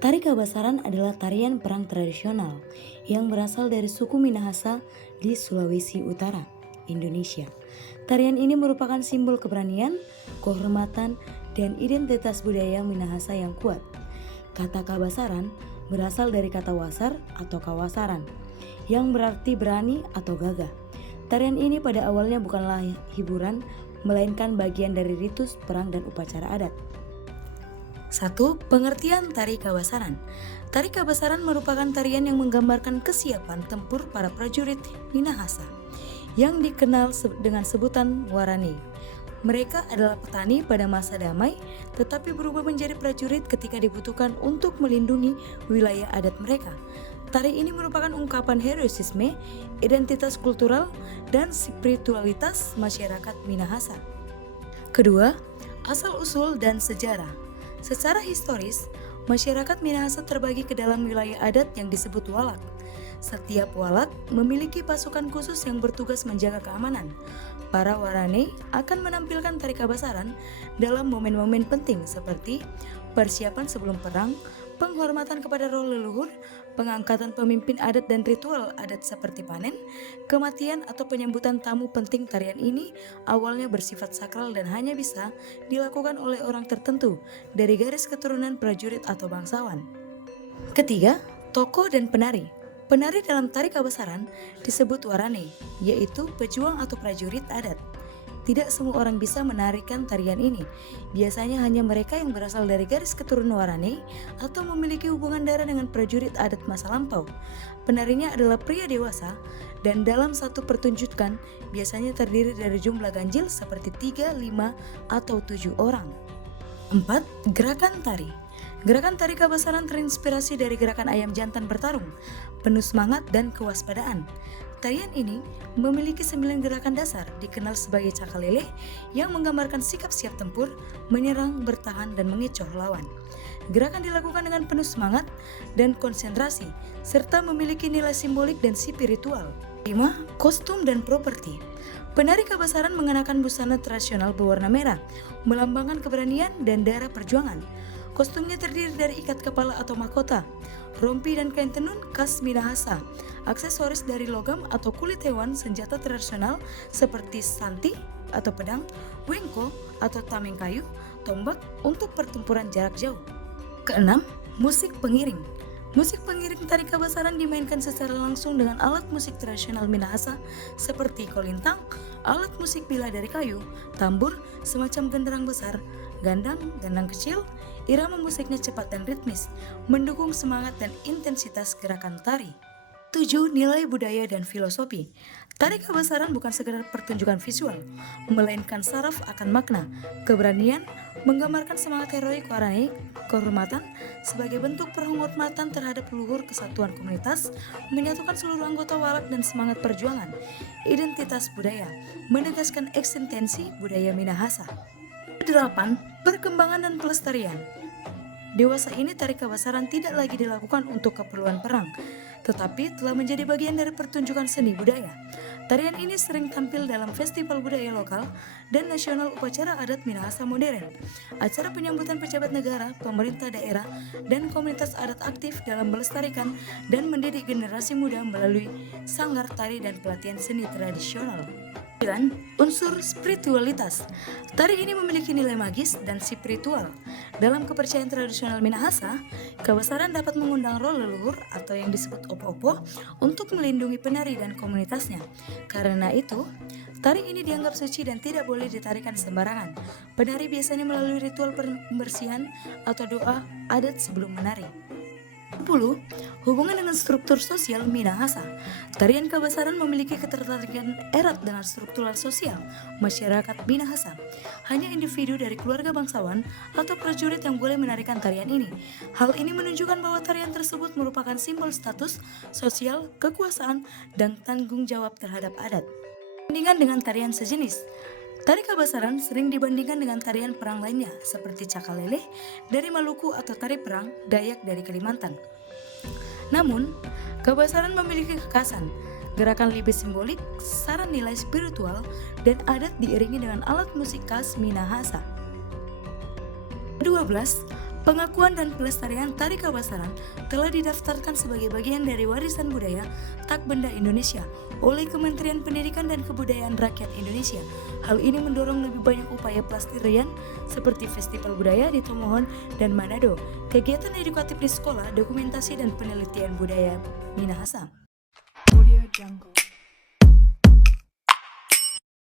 Tari Kabasaran adalah tarian perang tradisional yang berasal dari suku Minahasa di Sulawesi Utara, Indonesia. Tarian ini merupakan simbol keberanian, kehormatan, dan identitas budaya Minahasa yang kuat. Kata Kabasaran berasal dari kata wasar atau kawasaran, yang berarti berani atau gagah. Tarian ini pada awalnya bukanlah hiburan, melainkan bagian dari ritus perang dan upacara adat. 1. Pengertian Tari Kabasaran. Tari Kabasaran merupakan tarian yang menggambarkan kesiapan tempur para prajurit Minahasa yang dikenal dengan sebutan Warani. Mereka adalah petani pada masa damai tetapi berubah menjadi prajurit ketika dibutuhkan untuk melindungi wilayah adat mereka. Tari ini merupakan ungkapan heroisme, identitas kultural, dan spiritualitas masyarakat Minahasa. Kedua, asal-usul dan sejarah. Secara historis, masyarakat Minahasa terbagi ke dalam wilayah adat yang disebut walak. Setiap walak memiliki pasukan khusus yang bertugas menjaga keamanan. Para warane akan menampilkan tari Kabasaran dalam momen-momen penting seperti persiapan sebelum perang, penghormatan kepada roh leluhur, pengangkatan pemimpin adat dan ritual adat seperti panen, kematian atau penyambutan tamu penting. Tarian ini awalnya bersifat sakral dan hanya bisa dilakukan oleh orang tertentu dari garis keturunan prajurit atau bangsawan. Ketiga, tokoh dan penari. Penari dalam tari Kabasaran disebut warane, yaitu pejuang atau prajurit adat. Tidak semua orang bisa menarikan tarian ini. Biasanya hanya mereka yang berasal dari garis keturunan warane atau memiliki hubungan darah dengan prajurit adat masa lampau. Penarinya adalah pria dewasa dan dalam satu pertunjukan biasanya terdiri dari jumlah ganjil seperti 3, 5, atau 7 orang. 4. Gerakan tari. Gerakan tari Kabasaran terinspirasi dari gerakan ayam jantan bertarung, penuh semangat dan kewaspadaan. Tarian ini memiliki 9 gerakan dasar dikenal sebagai cakalele yang menggambarkan sikap siap tempur, menyerang, bertahan, dan mengecoh lawan. Gerakan dilakukan dengan penuh semangat dan konsentrasi, serta memiliki nilai simbolik dan spiritual. 5. Kostum dan properti. Penari Kabasaran mengenakan busana tradisional berwarna merah, melambangkan keberanian dan darah perjuangan. Kostumnya terdiri dari ikat kepala atau mahkota, rompi dan kain tenun khas Minahasa, aksesoris dari logam atau kulit hewan, senjata tradisional seperti santi atau pedang, wengko atau tameng kayu, tombak untuk pertempuran jarak jauh. Keenam, musik pengiring. Musik pengiring tari Kabasaran dimainkan secara langsung dengan alat musik tradisional Minahasa seperti kolintang, alat musik bila dari kayu, tambur, semacam genderang besar, gandang, gandang kecil. Irama musiknya cepat dan ritmis, mendukung semangat dan intensitas gerakan tari. 7. Nilai budaya dan filosofi. Tari Kabasaran bukan sekedar pertunjukan visual, melainkan saraf akan makna, keberanian, menggambarkan semangat heroik warane, kehormatan, sebagai bentuk penghormatan terhadap leluhur, kesatuan komunitas, menyatukan seluruh anggota walak dan semangat perjuangan, identitas budaya, menegaskan eksistensi budaya Minahasa. 8. Perkembangan dan pelestarian. Dewasa ini tari Kabasaran tidak lagi dilakukan untuk keperluan perang, tetapi telah menjadi bagian dari pertunjukan seni budaya. Tarian ini sering tampil dalam festival budaya lokal dan nasional, upacara adat Minahasa modern, acara penyambutan pejabat negara, pemerintah daerah, dan komunitas adat aktif dalam melestarikan dan mendidik generasi muda melalui sanggar tari dan pelatihan seni tradisional. 9. Unsur spiritualitas. Tari ini memiliki nilai magis dan spiritual. Dalam kepercayaan tradisional Minahasa, Kabasaran dapat mengundang roh leluhur atau yang disebut opo-opo untuk melindungi penari dan komunitasnya. Karena itu, tari ini dianggap suci dan tidak boleh ditarikan sembarangan. Penari biasanya melalui ritual pembersihan atau doa adat sebelum menari. 10. Hubungan dengan struktur sosial Minahasa. Tarian Kabasaran memiliki ketertarikan erat dengan struktur sosial masyarakat Minahasa. Hanya individu dari keluarga bangsawan atau prajurit yang boleh menarikan tarian ini. Hal ini menunjukkan bahwa tarian tersebut merupakan simbol status sosial, kekuasaan, dan tanggung jawab terhadap adat. Bandingan dengan tarian sejenis. Tari Kabasaran sering dibandingkan dengan tarian perang lainnya seperti cakalele dari Maluku atau tari perang Dayak dari Kalimantan. Namun, Kabasaran memiliki kekhasan, gerakan lebih simbolik, syarat nilai spiritual, dan adat diiringi dengan alat musik khas Minahasa. 12. Pengakuan dan pelestarian tari Kabasaran telah didaftarkan sebagai bagian dari warisan budaya Tak Benda Indonesia oleh Kementerian Pendidikan dan Kebudayaan Rakyat Indonesia. Hal ini mendorong lebih banyak upaya pelestarian seperti festival budaya di Tomohon dan Manado, kegiatan edukatif di sekolah, dokumentasi dan penelitian budaya Minahasa. Audio Jungle.